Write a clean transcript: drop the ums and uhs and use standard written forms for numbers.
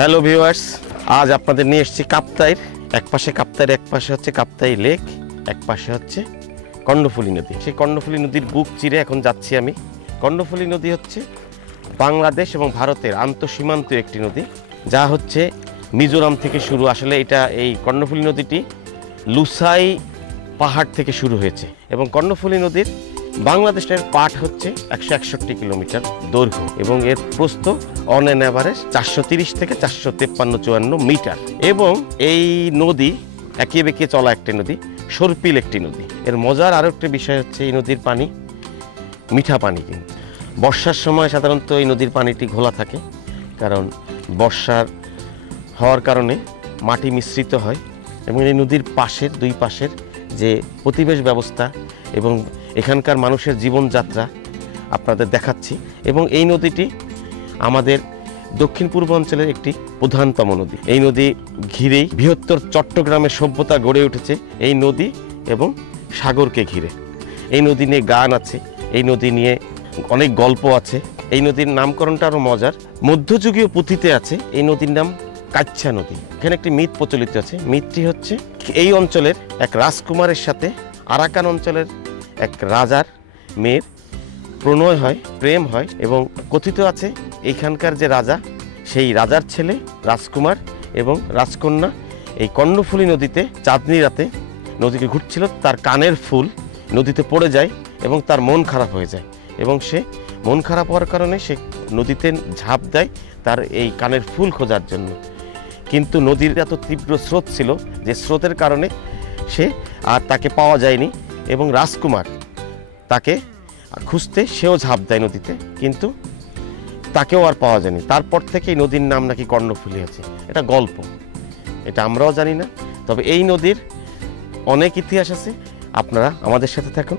Hello viewers, আজ আপনাদের নিয়ে এসেছি কাপ্তাইর। এক পাশে হচ্ছে কাপ্তাই লেক, এক পাশে হচ্ছে কর্ণফুলী নদী। সেই কর্ণফুলী নদীর বুক চিরে এখন যাচ্ছি আমি। কর্ণফুলী নদী হচ্ছে বাংলাদেশ এবং ভারতের আন্তঃসীমান্ত একটি নদী, যা হচ্ছে মিজোরাম থেকে শুরু। আসলে এই কর্ণফুলী নদীটি লুসাই পাহাড় থেকে শুরু হয়েছে এবং কর্ণফুলী নদীর বাংলাদেশের পাট হচ্ছে 161 কিলোমিটার দৈর্ঘ্য এবং এর প্রস্থ অন অ্যান অ্যাভারেজ 430 থেকে 453-54 মিটার। এবং এই নদী একে বেঁকে চলা একটি নদী, সর্পিল একটি নদী। এর মজার আরও একটি বিষয় হচ্ছে এই নদীর পানি মিঠা পানি। কিন্তু বর্ষার সময় সাধারণত এই নদীর পানিটি ঘোলা থাকে, কারণ বর্ষার হওয়ার কারণে মাটি মিশ্রিত হয়। এবং এই নদীর দুই পাশের যে পরিবেশ ব্যবস্থা এবং এখানকার মানুষের জীবনযাত্রা আপনাদের দেখাচ্ছি। এবং এই নদীটি আমাদের দক্ষিণ পূর্বাঞ্চলের একটি প্রধানতম নদী। এই নদী ঘিরেই বৃহত্তর চট্টগ্রামের সভ্যতা গড়ে উঠেছে, এই নদী এবং সাগরকে ঘিরে। এই নদী নিয়ে গান আছে, এই নদী নিয়ে অনেক গল্প আছে। এই নদীর নামকরণটা আরও মজার। মধ্যযুগীয় পুঁথিতে আছে এই নদীর নাম কাচ্ছা নদী। এখানে একটি মিথ প্রচলিত আছে। মিথটি হচ্ছে এই অঞ্চলের এক রাজকুমারের সাথে আরাকান অঞ্চলের এক রাজার মেয়ের প্রণয় হয়, প্রেম হয়। এবং কথিত আছে এইখানকার যে রাজা, সেই রাজার ছেলে রাজকুমার এবং রাজকন্যা এই কর্ণফুলী নদীতে চাঁদনি রাতে নদীকে ঘুরছিল, তার কানের ফুল নদীতে পড়ে যায় এবং তার মন খারাপ হয়ে যায়। এবং সে মন খারাপ হওয়ার কারণে সে নদীতে ঝাঁপ দেয় তার এই কানের ফুল খোঁজার জন্য। কিন্তু নদীর এত তীব্র স্রোত ছিল যে স্রোতের কারণে তাকে পাওয়া যায়নি এবং রাজকুমার তাকে খুঁজতে সেও ঝাঁপ দেয় নদীতে, কিন্তু তাকেও আর পাওয়া যায়নি। তারপর থেকে এই নদীর নাম নাকি কর্ণফুলী আছে। এটা গল্প, এটা আমরাও জানি না, তবে এই নদীর অনেক ইতিহাস আছে। আপনারা আমাদের সাথে থাকুন।